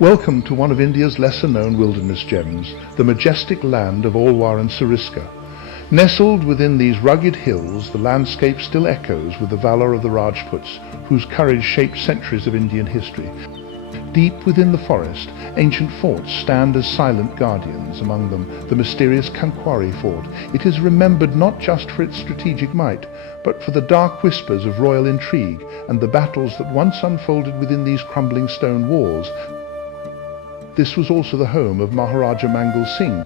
Welcome to one of India's lesser-known wilderness gems, the majestic land of Alwar and Sariska. Nestled within these rugged hills, the landscape still echoes with the valour of the Rajputs, whose courage shaped centuries of Indian history. Deep within the forest, ancient forts stand as silent guardians, among them the mysterious Kankwari fort. It is remembered not just for its strategic might, but for the dark whispers of royal intrigue and the battles that once unfolded within these crumbling stone walls. This was also the home of Maharaja Mangal Singh.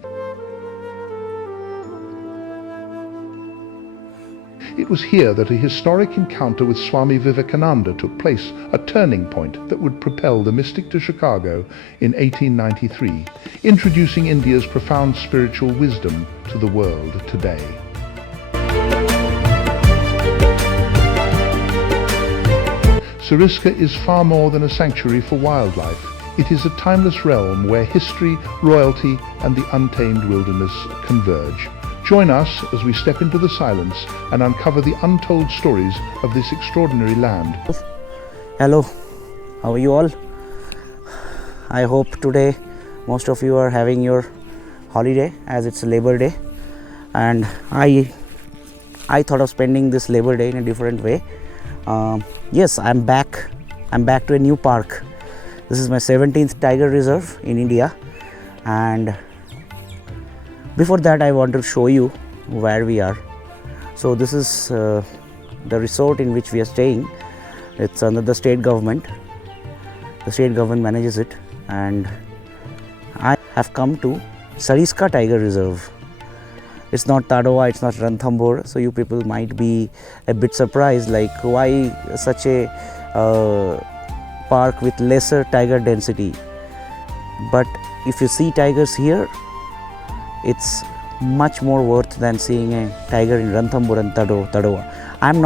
It was here that a historic encounter with Swami Vivekananda took place, a turning point that would propel the mystic to Chicago in 1893, introducing India's profound spiritual wisdom to the world today. Sariska is far more than a sanctuary for wildlife. It is a timeless realm where history, royalty, and the untamed wilderness converge. Join us as we step into the silence and uncover the untold stories of this extraordinary land. Hello, how are you all? I hope today most of you are having your holiday, as it's Labor Day, and I thought of spending this Labor Day in a different way. Yes, I'm back to a new park. This is my 17th Tiger Reserve in India, and before that I want to show you where we are. So this is the resort in which we are staying. It's under the state government. The state government manages it, and I have come to Sariska Tiger Reserve. It's not Tadoa, it's not Ranthambore, so you people might be a bit surprised, like why such a park with lesser tiger density. But if you see tigers here, it's much more worth than seeing a tiger in Ranthambore and Tadoa. I'm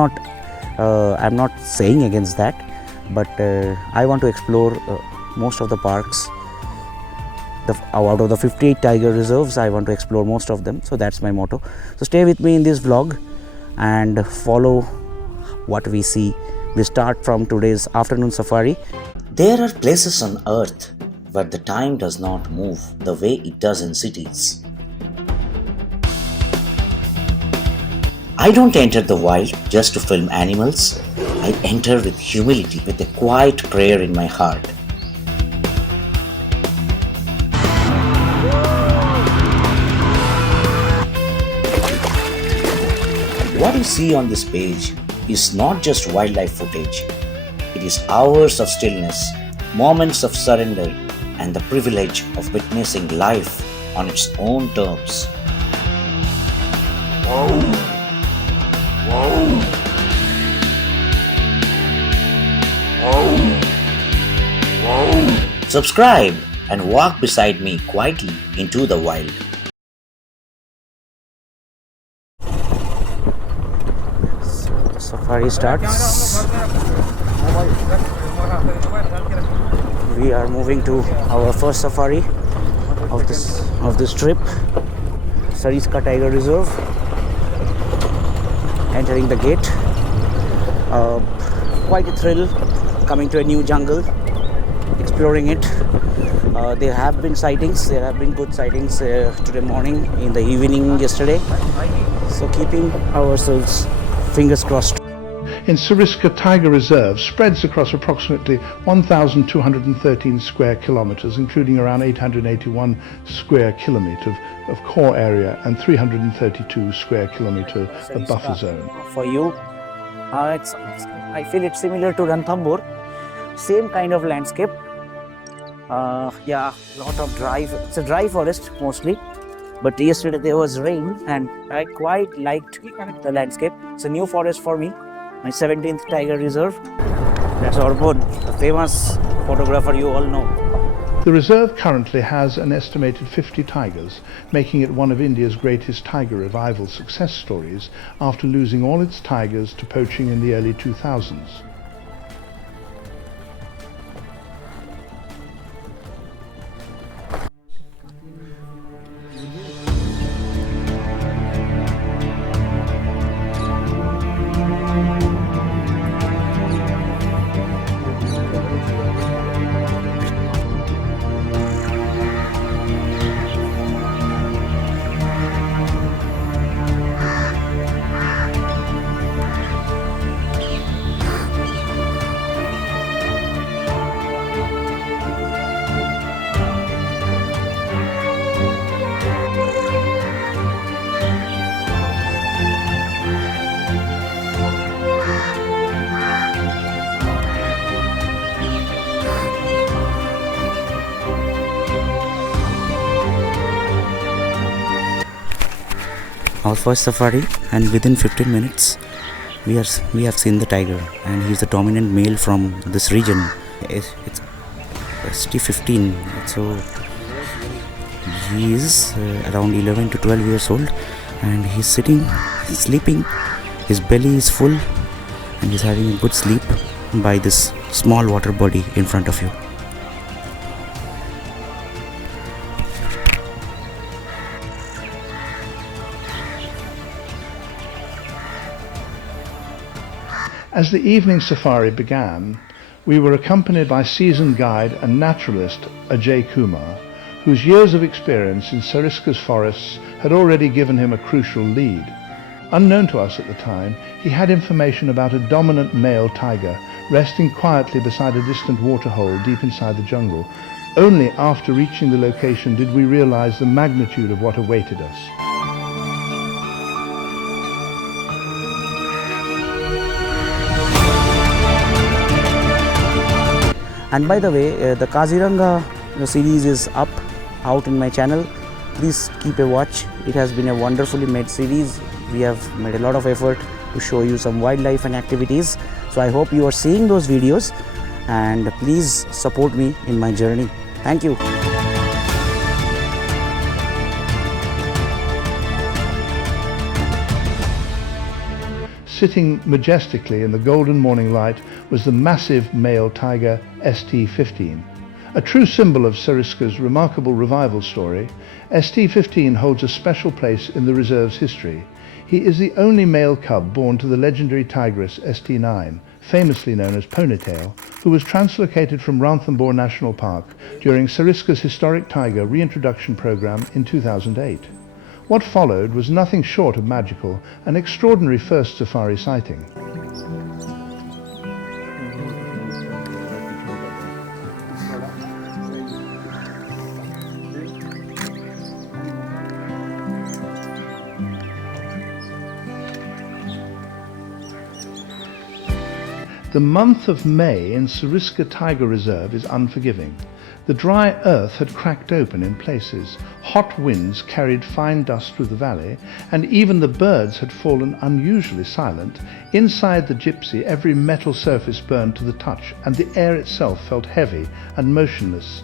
not saying against that, but I want to explore most of the parks. Out of the 58 tiger reserves, I want to explore most of them, so that's my motto. So stay with me in this vlog and follow what we see. We start from today's afternoon safari. There are places on earth where the time does not move the way it does in cities. I don't enter the wild just to film animals. I enter with humility, with a quiet prayer in my heart. What you see on this page is not just wildlife footage. It is hours of stillness, moments of surrender, and the privilege of witnessing life on its own terms. Subscribe and walk beside me quietly into the wild. Safari starts. We are moving to our first safari of this trip, Sariska Tiger Reserve. Entering the gate. Quite a thrill coming to a new jungle, exploring it. There have been sightings. There have been good sightings today morning, in the evening yesterday. So keeping ourselves fingers crossed. In Sariska Tiger Reserve spreads across approximately 1,213 square kilometers, including around 881 square kilometers of core area and 332 square kilometers of buffer zone. For you, I feel it's similar to Ranthambore, same kind of landscape. Yeah, lot of it's a dry forest mostly, but yesterday there was rain and I quite liked the landscape. It's a new forest for me, my 17th Tiger Reserve. That's Orbon, the famous photographer you all know. The reserve currently has an estimated 50 tigers, making it one of India's greatest tiger revival success stories after losing all its tigers to poaching in the early 2000s. our first safari, and within 15 minutes we have seen the tiger, and he is the dominant male from this region. It's ST-15, so he is around 11 to 12 years old, and he's sitting, sleeping. His belly is full, and he's having a good sleep by this small water body in front of you. As the evening safari began, we were accompanied by seasoned guide and naturalist Ajay Kumar, whose years of experience in Sariska's forests had already given him a crucial lead. Unknown to us at the time, he had information about a dominant male tiger resting quietly beside a distant waterhole deep inside the jungle. Only after reaching the location did we realize the magnitude of what awaited us. And by the way, the Kaziranga series is out in my channel. Please keep a watch. It has been a wonderfully made series. We have made a lot of effort to show you some wildlife and activities. So I hope you are seeing those videos, and please support me in my journey. Thank you. Sitting majestically in the golden morning light was the massive male tiger ST-15. A true symbol of Sariska's remarkable revival story, ST-15 holds a special place in the reserve's history. He is the only male cub born to the legendary tigress ST-9, famously known as Ponytail, who was translocated from Ranthambore National Park during Sariska's historic tiger reintroduction program in 2008. What followed was nothing short of magical, an extraordinary first safari sighting. The month of May in Sariska Tiger Reserve is unforgiving. The dry earth had cracked open in places, hot winds carried fine dust through the valley, and even the birds had fallen unusually silent. Inside the gypsy, every metal surface burned to the touch, and the air itself felt heavy and motionless.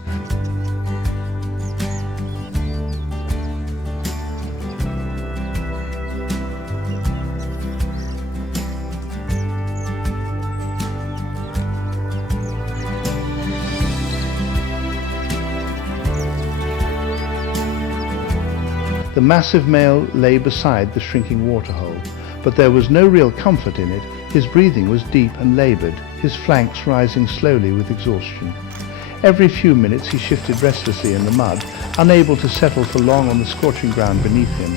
The massive male lay beside the shrinking waterhole, but there was no real comfort in it. His breathing was deep and laboured, his flanks rising slowly with exhaustion. Every few minutes he shifted restlessly in the mud, unable to settle for long on the scorching ground beneath him.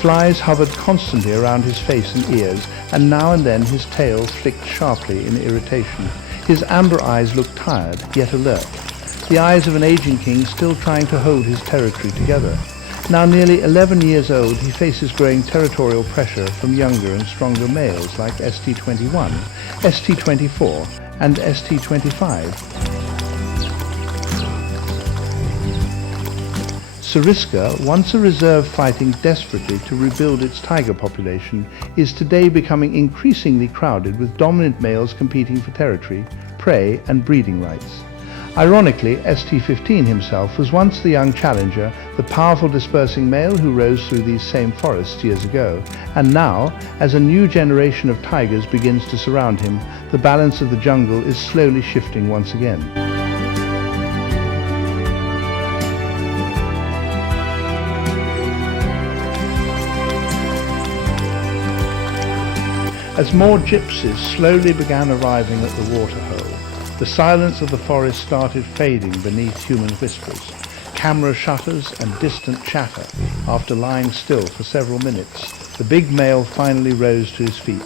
Flies hovered constantly around his face and ears, and now and then his tail flicked sharply in irritation. His amber eyes looked tired, yet alert. The eyes of an aging king still trying to hold his territory together. Now nearly 11 years old, he faces growing territorial pressure from younger and stronger males like ST-21, ST-24 and ST-25. Sariska, once a reserve fighting desperately to rebuild its tiger population, is today becoming increasingly crowded with dominant males competing for territory, prey and breeding rights. Ironically, ST-15 himself was once the young challenger, the powerful dispersing male who rose through these same forests years ago. And now, as a new generation of tigers begins to surround him, the balance of the jungle is slowly shifting once again. As more gypsies slowly began arriving at the Waterhole, the silence of the forest started fading beneath human whispers, camera shutters and distant chatter. After lying still for several minutes, the big male finally rose to his feet.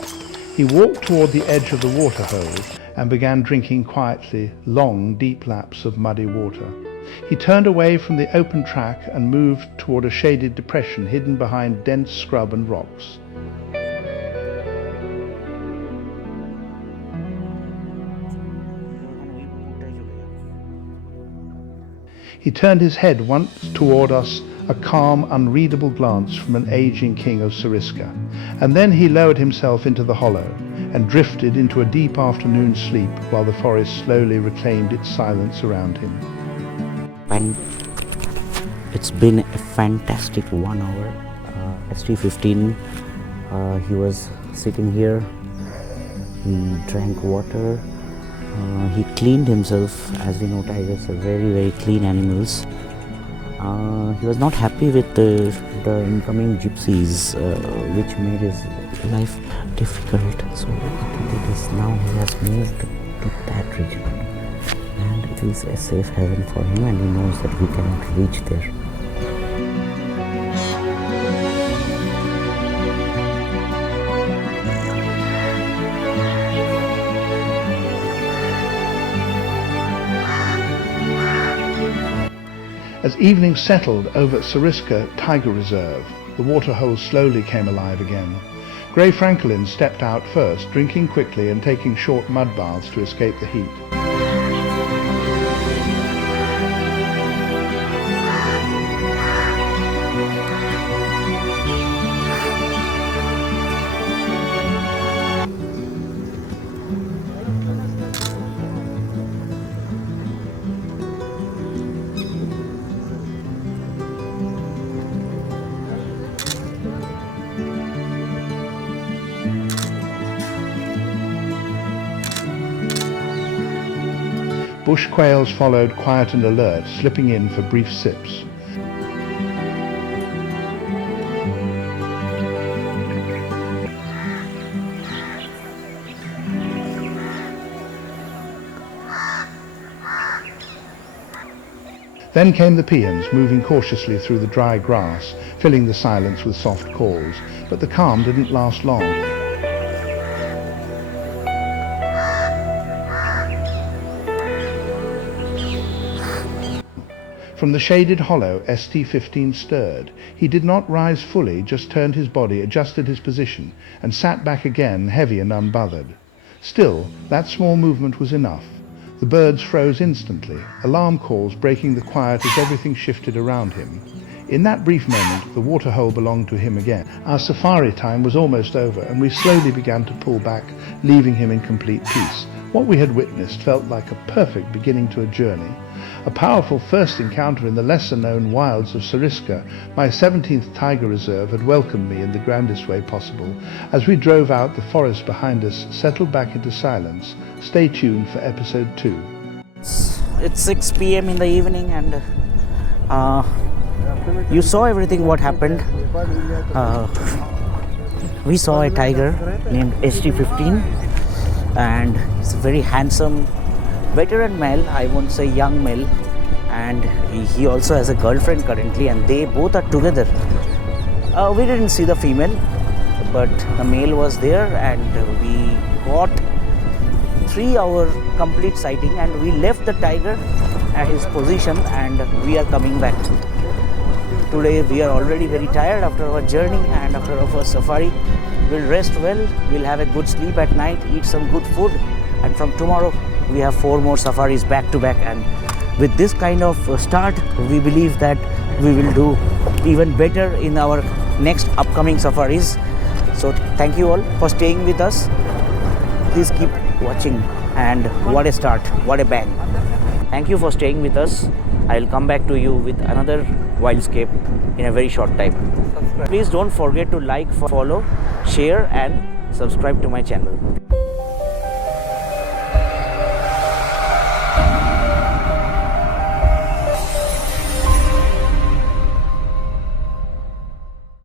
He walked toward the edge of the waterhole and began drinking quietly long, deep laps of muddy water. He turned away from the open track and moved toward a shaded depression hidden behind dense scrub and rocks. He turned his head once toward us a calm, unreadable glance from an aging king of Sariska, and then he lowered himself into the hollow and drifted into a deep afternoon sleep while the forest slowly reclaimed its silence around him. And it's been a fantastic 1 hour. ST-15, he was sitting here, he drank water, he cleaned himself. As we know, tigers are very clean animals. He was not happy with the incoming gypsies, which made his life difficult. So what he did is now he has moved to that region, and it is a safe haven for him, and he knows that we cannot reach there. As evening settled over at Sariska Tiger Reserve, the waterhole slowly came alive again. Grey francolins stepped out first, drinking quickly and taking short mud baths to escape the heat. Bush quails followed quiet and alert, slipping in for brief sips. Then came the peons, moving cautiously through the dry grass, filling the silence with soft calls, but the calm didn't last long. From the shaded hollow, ST-15 stirred. He did not rise fully, just turned his body, adjusted his position, and sat back again, heavy and unbothered. Still, that small movement was enough. The birds froze instantly, alarm calls breaking the quiet as everything shifted around him. In that brief moment, the waterhole belonged to him again. Our safari time was almost over, and we slowly began to pull back, leaving him in complete peace. What we had witnessed felt like a perfect beginning to a journey. A powerful first encounter in the lesser-known wilds of Sariska, my 17th Tiger Reserve had welcomed me in the grandest way possible. As we drove out, the forest behind us settled back into silence. Stay tuned for episode 2. It's 6 p.m. in the evening, and you saw everything what happened. We saw a tiger named ST-15, and he's a very handsome veteran male, I won't say young male, and he also has a girlfriend currently, and they both are together. We didn't see the female, but the male was there, and we got 3-hour complete sighting, and we left the tiger at his position, and we are coming back. Today we are already very tired after our journey and after our first safari. We'll rest well, we'll have a good sleep at night, eat some good food, and from tomorrow we have 4 more safaris back to back, and with this kind of start, we believe that we will do even better in our next upcoming safaris. So thank you all for staying with us. Please keep watching, and what a start, what a bang. Thank you for staying with us. I will come back to you with another wildscape in a very short time. Please don't forget to like, follow, share and subscribe to my channel.